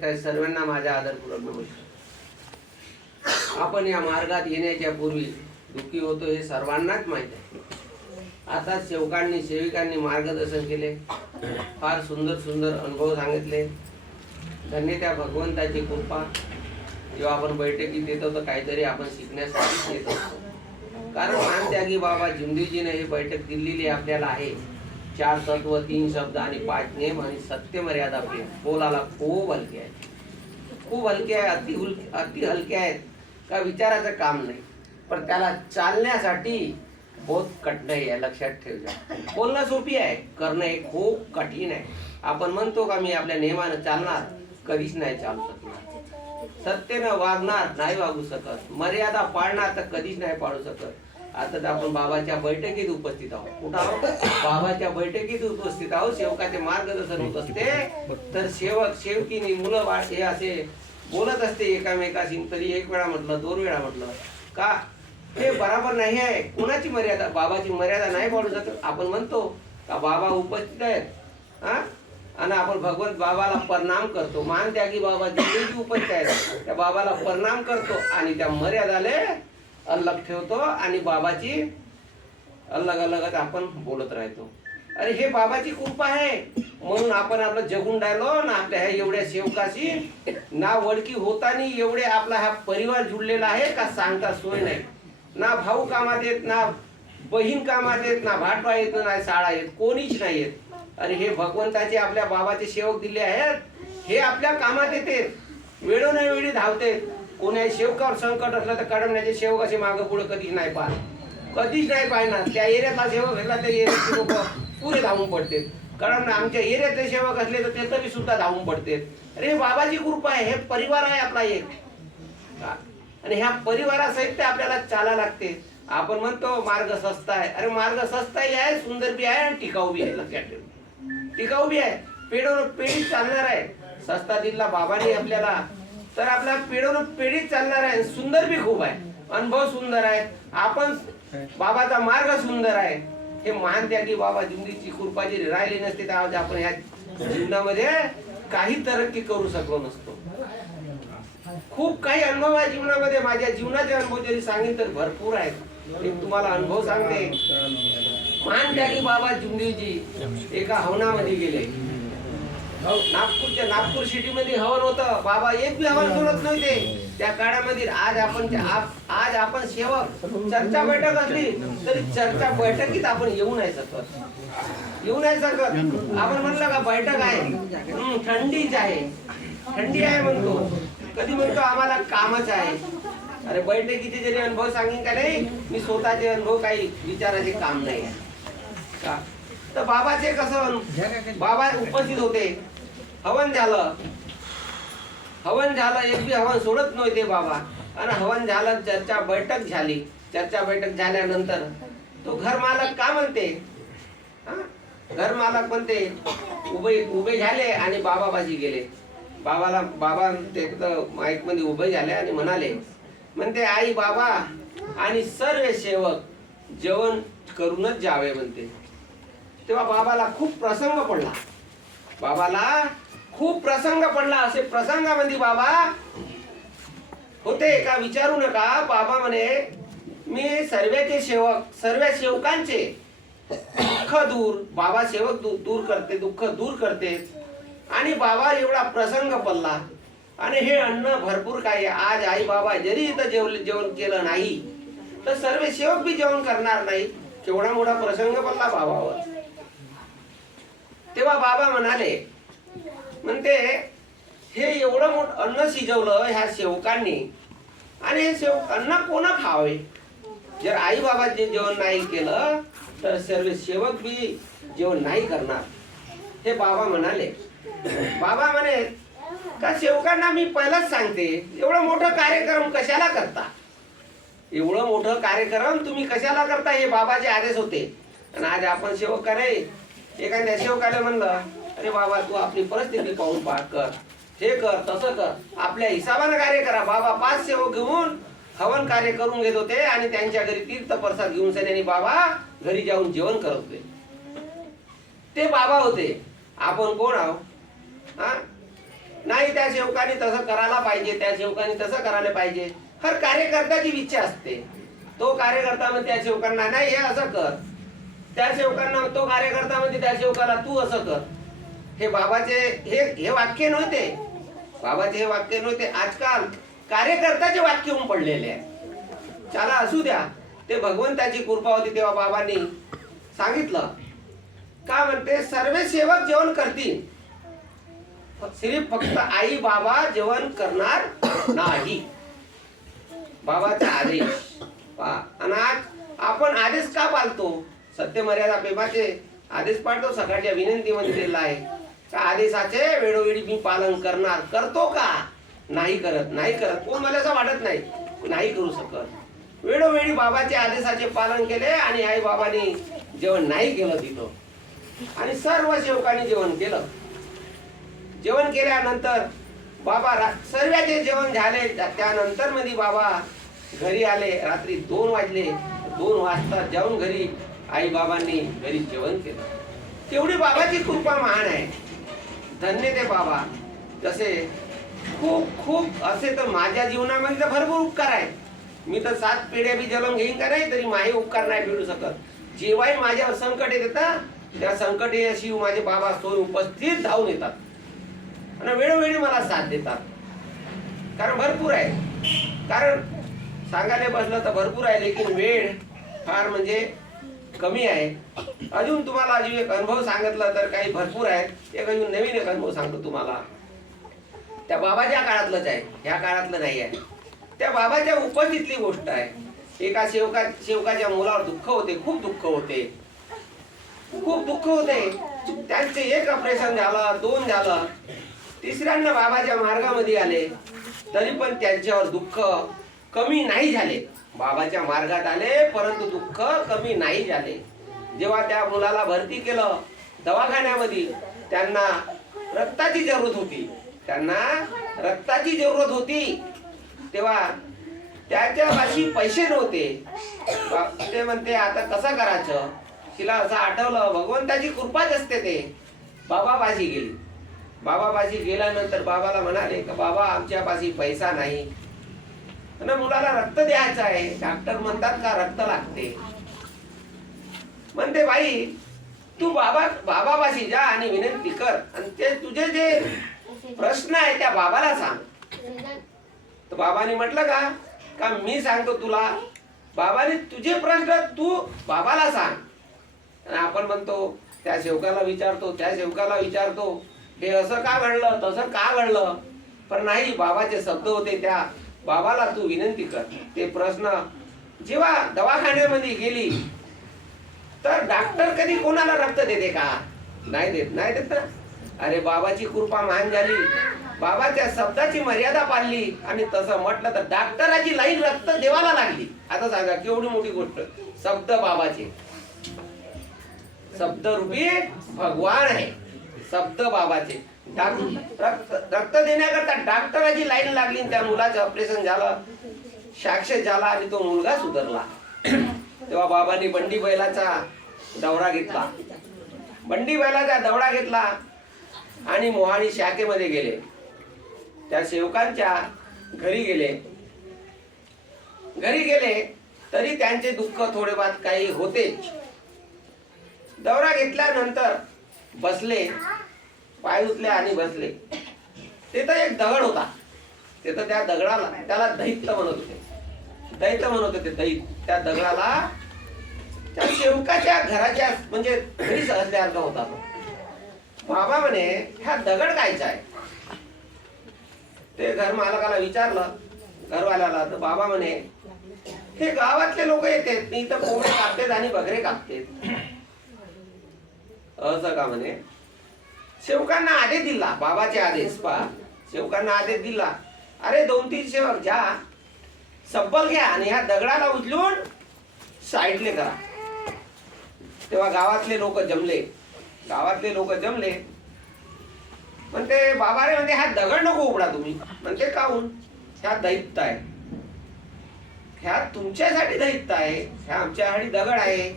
सर्वांना माझा आदरपूर्वक नमस्कार. आपण या मार्गात येण्याच्या पूर्वी दुःखी होतो हे सर्वांनाच माहित आहे. आता सेवकांनी सेविकांनी मार्गदर्शन केले, फार सुंदर सुंदर अनुभव सांगितले. धन्य त्या भगवंताची कृपा. जेव्हा आपण बैठकीत येतो तर काहीतरी आपण शिकण्यासाठी येत असतो. कारण मानत्यागी बाबा जिंदगीने ही बैठक दिलेली आपल्याला आहे. 4 तत्व, 3 शब्द आणि 5 नियम आणि सत्य मर्यादा प्रेम. बोलायला खूप हलके आहे, खूप हलके आहे, अति हलके आहेत का विचाराचं काम नाही. पण त्याला चालण्यासाठी बहुत कठीण आहे, लक्षात ठेवजा. बोलणं सोपी आहे, करणं हे खूप कठीण आहे. आपण म्हणतो का मी आपल्या नियमानं चालणार, कधीच नाही चालू शकणार. सत्तेनं वागणार, नाही वागू शकत. मर्यादा पाळणार तर कधीच नाही पाळू शकत. आता तर आपण बाबाच्या बैठकीत उपस्थित आहोत. कुठं आहोत? बाबाच्या बैठकीत उपस्थित आहोत. सेवकाचे मार्गदर्शन होत असते. तर सेवक सेवकीने मुलं बाळ हे असे बोलत असते एकामेकाशी. तरी 1 वेळा म्हटलं, 2 वेळा म्हटलं का हे बरोबर नाही आहे. कोणाची मर्यादा? बाबाची मर्यादा नाही पाळू शकत. आपण म्हणतो का बाबा उपस्थित आहेत, हा, आणि आपण भगवंत बाबाला प्रणाम करतो. मान त्यागी बाबा जिंदगी उपस्थित आहेत, त्या बाबाला प्रणाम करतो आणि त्या मर्यादाले अलग ठेवतो आणि बाबाची अलग अलगच आपण बोलत राहतो. अरे हे बाबाची कृपा आहे म्हणून आपण आपलं जगून राहिलो ना. आपल्या ह्या एवढ्या सेवकाशी ना वडकी होतानी एवढे आपला हा परिवार जुळलेला आहे का सांगता सोय नाही. ना भाऊ कामात येत, ना बहीण कामात येत, ना भाटवा येत, ना शाळा येत, कोणीच नाही येत. अरे हे भगवंताचे आपल्या बाबाचे सेवक दिले आहेत, हे आपल्या कामात येते, वेळोवेळी धावते. कोणी सेवकावर संकट असलं तर कडमण्याचे सेवक असे मागं पुढे कधीच नाही पाहत, कधीच नाही पाहणार. त्या एरियातला सेवक घेतला त्या एरियातले लोक पुरे धावून पडते. कारण आमच्या एरियातले सेवक असले तर ते तरी सुद्धा धावून पडते. अरे बाबाची कृपा आहे, हे परिवार आहे आपला एक, आणि ह्या परिवारासहित आपल्याला चाला लागते. आपण म्हणतो मार्ग सस्ता आहे. अरे मार्ग सस्ताही आहे, सुंदर बी आहे आणि टिकाऊ बी आहे. लक्षात ठेव, टिकाऊ बी आहे, पेढोन पेढीत चालणार आहे. सस्ता दिला बाबांनी आपल्याला तर आपल्या पेढोन पेढीत चालणार आहे. सुंदर बी खूप आहे, अनुभव सुंदर आहे. आपण बाबाचा मार्ग सुंदर आहे. हे मान त्यागी बाबा जिंदगीची कृपा जरी राहिली नसते तर आज आपण ह्या जीवनामध्ये काही तरक्की करू शकलो नसतो. खूप काही अनुभव आहे जीवनामध्ये. माझ्या जीवनाचे अनुभव जरी सांगेन तर भरपूर आहेत. एक तुम्हाला अनुभव सांगते. मान त्यागी बाबा जिंदगीची एका हवनामध्ये गेले. नागपूर सिटी मध्ये हवन होतं. बाबा एक बी हवन सोडत नव्हते त्या काळामध्ये. आज आपण सेवक चर्चा बैठक असली तरी चर्चा बैठकीत आपण येऊ नाही शकत, येऊ नाही शकत. आपण म्हणलं का बैठक आहे, थंडीच आहे, थंडी आहे म्हणतो, कधी म्हणतो आम्हाला कामच आहे. अरे बैठकीचे जरी अनुभव सांगेन का नाही, मी स्वतःचे अनुभव काही विचारायचे काम नाही आहे का. तर बाबाचे कसं, बाबा उपस्थित होते, हवन झालं, एक बी हवन सोडत नव्हते बाबा. आणि हवन झालं, चर्चा बैठक झाली. चर्चा बैठक झाल्यानंतर तो घर मालक का म्हणते, घर मालक म्हणते उभे झाले आणि बाबाबाजी गेले. बाबा ते माईक मध्ये उभे झाले आणि म्हणते आई बाबा आणि सर्व सेवक जेवण करूनच जावे म्हणते. तेव्हा बाबाला खूप प्रसंग पडला. असे प्रसंगामध्ये बाबा होते का विचारू नका. बाबा म्हणे मी सर्व सेवकांचे दुःख दूर, बाबा सेवक दूर करते, दुःख दूर करते. आणि बाबा एवढा प्रसंग पडला आणि हे अन्न भरपूर काय. आज आई बाबा जरी इथं जेवण केलं नाही तर सर्व सेवक बी जेवण करणार नाही. केवढा मोठा प्रसंग पडला बाबावर. तेव्हा बाबा म्हणते हे एवढं मोठं अन्न शिजवलं ह्या सेवकांनी आणि हे अन्न कोण खावे. जर आई बाबाचे जेवण नाही केलं तर सर्व सेवक बी जेवण नाही करणार. हे बाबा म्हणाले का सेवकांना मी पहिलाच सांगते, एवढं मोठं कार्यक्रम कशाला करता, एवढं मोठं कार्यक्रम तुम्ही कशाला करता. हे बाबाचे आदेश होते. आणि आज आपण सेवक करे, एखाद्या सेवकाला म्हणलं अरे बाबा तू आपली परिस्थिती पाहून पाह, कर, हे कर, तसं कर, आपल्या हिसाबाने कार्य करा. बाबा 5 सेवक घेऊन हवन कार्य करून घेत होते आणि त्यांच्या घरी तीर्थ प्रसाद घेऊन सगळ्यांनी बाबा घरी जाऊन जेवण करत होते. ते बाबा होते. आपण कोण आहोत? नाही त्या सेवकाने तसं करायला पाहिजे, त्या सेवकाने तसं करायला पाहिजे. हर कार्यकर्त्याची इच्छा असते. तो कार्यकर्ता म्हणजे त्या सेवकांना नाही हे असं कर, त्या सेवकांना तो कार्यकर्ता म्हणजे त्या सेवकाला तू असं कर. हे बाबाचे हे वाक्य नव्हते, बाबाचे हे वाक्य नव्हते. आजकाल कार्यकर्त्याचे वाक्य होऊन पडलेले आहे. चला असू द्या, ते भगवंताची कृपा होती तेव्हा बाबांनी सांगितलं का म्हणते सर्व सेवक जेवण करतील, सिर्फ फक्त आई बाबा जेवण करणार नाही. बाबाचा आदेश आणि आपण आदेश का पाळतो? सत्य मर्यादा प्रेमाचे आदेश पाळतो. सकाळच्या विनंतीमध्ये दिलेला आहे का आदेशाचे वेळोवेळी मी पालन करणार. करतो का? नाही करत, नाही करत. कोण मला असं वाटत नाही, नाही करू शकत. वेळोवेळी बाबाच्या आदेशाचे पालन केले आणि आई बाबांनी जेवण नाही केलं तिथं आणि सर्व सेवकांनी जेवण केलं. जेवण केल्यानंतर बाबा सर्वांचे जेवण झाले. त्यानंतर मध्ये बाबा घरी आले. रात्री 2 वाजले. 2 वाजता जाऊन घरी आई बाबांनी घरी जेवण केलं. तेवढी बाबाची कृपा महान आहे. धन्य ते बाबा. जसे खूप खूप असे तर माझ्या जीवनामध्ये तर भरपूर उपकार आहेत. मी तर 7 पिढ्या बी जन्म घेईन का नाही तरी माझे उपकार नाही फेडू शकत. जेव्हाही माझ्यावर संकट येतात त्या संकटे अशी माझे बाबा स्वतः उपस्थित धावून येतात आणि वेळोवेळी मला साथ देतात. कारण भरपूर आहे. कारण सांगायला बसलं तर भरपूर आहे, लेकिन वेळ फार म्हणजे कमी आहे. अजून तुम्हाला अजून एक अनुभव सांगितलं तर काही भरपूर आहेत. एक अजून नवीन एक अनुभव सांगतो तुम्हाला. त्या बाबाच्या काळातलंच आहे, ह्या काळातलं नाही आहे. त्या बाबाच्या उपस्थितली गोष्ट आहे. एका सेवकाच्या मुलावर दुःख होते, खूप दुःख होते, खूप दुःख होते. त्यांचे 1 ऑपरेशन झालं, 2 झालं, तिसऱ्यांदा बाबाच्या मार्गामध्ये आले तरी पण त्यांच्यावर दुःख कमी नाही झाले. बाबाच्या मार्गात आले परंतु दुःख कमी नाही झाले. जेव्हा त्या मुलाला भरती केलं दवाखान्यामध्ये, त्यांना रक्ताची जरूरत होती, त्यांना रक्ताची जरूरत होती. तेव्हा त्याच्यापाशी पैसे नव्हते. ते म्हणते आता कसं करायचं. तिला असं आठवलं भगवंताची कृपाच असते. ते बाबापाशी गेली. बाबापाशी गेल्यानंतर बाबाला म्हणाले का बाबा आमच्यापाशी पैसा नाही आणि मुलाला रक्त द्यायचं आहे. डॉक्टर म्हणतात का रक्त लागते. म्हणते बाई तू बाबापाशी जा आणि विनंती कर आणि ते तुझे जे प्रश्न आहे त्या बाबाला सांग. तर बाबाने म्हटलं का मी सांगतो तुला. बाबाने तुझे प्रश्न तू बाबाला सांग. आणि आपण म्हणतो त्या सेवकाला विचारतो, त्या सेवकाला विचारतो हे असं का घडलं, तसं का घडलं. पण नाही, बाबाचे शब्द होते त्या बाबाला तू विनंती कर. ते प्रश्न जेव्हा दवाखान्यामध्ये गेली तर डॉक्टर कधी कोणाला रक्त देते का? नाही देत, नाही देत ना. अरे बाबाची कृपा महान झाली. बाबाच्या शब्दाची मर्यादा पाळली आणि तसं म्हटलं तर डॉक्टराची लाईन रक्त देवाला लागली. आता सांगा केवढी मोठी गोष्ट. शब्द बाबाचे, शब्द रूपी भगवान आहे. शब्द बाबाचे. रक्त देण्याकरता डॉक्टराची लाईन लागली. त्या मुलाचं ऑपरेशन झालं, साक्षात झाला आणि तो मुलगा सुधारला. तेव्हा बाबांनी बंडी बैलाचा दौरा घेतला. बंडी बैलाचा दौरा घेतला आणि मोहाणी शाखेमध्ये गेले. त्या सेवकांच्या घरी गेले. घरी गेले तरी त्यांचे दुःख थोडेफार काही होते. दौरा घेतल्यानंतर बसले, पाय उचले आणि बसले. तिथं एक दगड होता. तिथं त्या दगडाला त्याला दैत्य म्हणत होते. दैत्य म्हणत होते. दैत्य त्या दगडाला त्या सेवकाच्या घराच्या म्हणजे घरी असल्यासारखा होता तो. बाबा म्हणे हा दगड कायचा आहे. ते घर मालकाला विचारलं, घरवाल्याला. तर बाबा म्हणे हे गावातले लोक येतात, मी इथं कोंबडे कापतेत आणि बकरे कापतेत. असं का म्हणे. सेवकांना आदेश दिला, बाबाचे आदेश पहा. सेवकांना आदेश दिला, अरे 2-3 सेवक जा, सब्बल घ्या आणि ह्या दगडाला उचलून साईडले करा. तेव्हा गावातले लोक जमले. गावातले लोक जमले. म्हणते बाबा रे, म्हणते हा दगड नको उघडा तुम्ही. म्हणते काहून. ह्या दैत्य आहे, ह्या तुमच्यासाठी दैत्य आहे, ह्या आमच्यासाठी दगड आहे.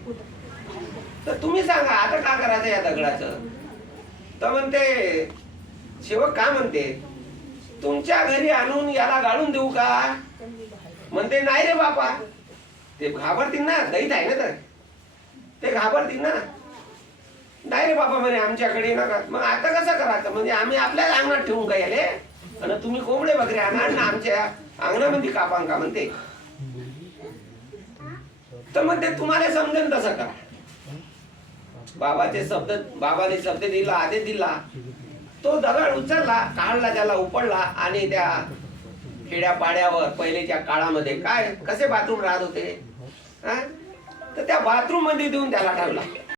तर तुम्ही सांगा आता का करायचं या दगडाचं. तर म्हणते सेवक का म्हणते तुमच्या घरी आणून याला गाळून देऊ का? म्हणते नाही रे बापा. ते घाबरतील ना, दैत आहे ना, तर ते घाबरतील ना. नाही रे बाबा म्हणे आमच्याकडे नका. मग आता कसं करायचं? म्हणजे आम्ही आपल्याच अंगणात ठेवून काय आले आणि तुम्ही कोंबडे बकरे आणा ना आमच्या अंगणामध्ये कापान का म्हणते. तर म्हणते तुम्हाला समजेल तसं करा. बाबाने शब्द दिला, आदेश दिला. तो दगड उचलला, काढला, त्याला उपडला आणि त्या खेड्यापाड्यावर पहिलेच्या काळामध्ये काय कसे बाथरूम राहत होते, तर त्या बाथरूम मध्ये देऊन त्याला ठेवला.